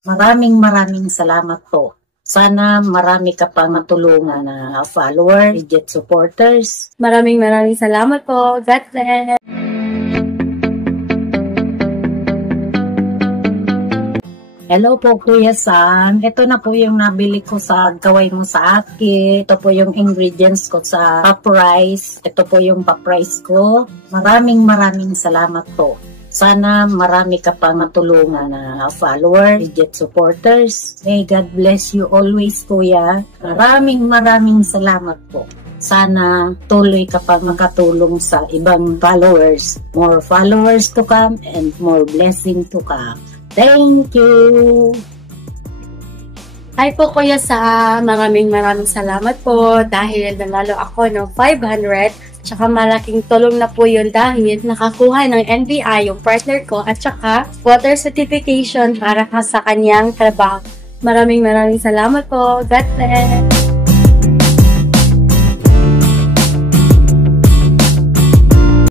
Maraming salamat po. Sana marami ka pang matulungan na followers, legit supporters. Maraming salamat po. God bless. Hello po, Kuya San. Ito na po yung nabili ko sa gaway mo sa akin. Ito po yung ingredients ko sa top rice. Ito po yung top rice ko. Maraming salamat po. Sana marami ka pang matulungan na followers, legit supporters. May God bless you always, Kuya. Maraming salamat po. Sana tuloy ka pang makatulong sa ibang followers. More followers to come and more blessing to come. Thank you! Hi po Kuya Sa, maraming salamat po dahil nanalo ako ng 500. Tsaka malaking tulong na po yun dahil nakakuha ng NBI yung partner ko at tsaka water certification para sa kanyang trabaho. Maraming salamat po. God bless!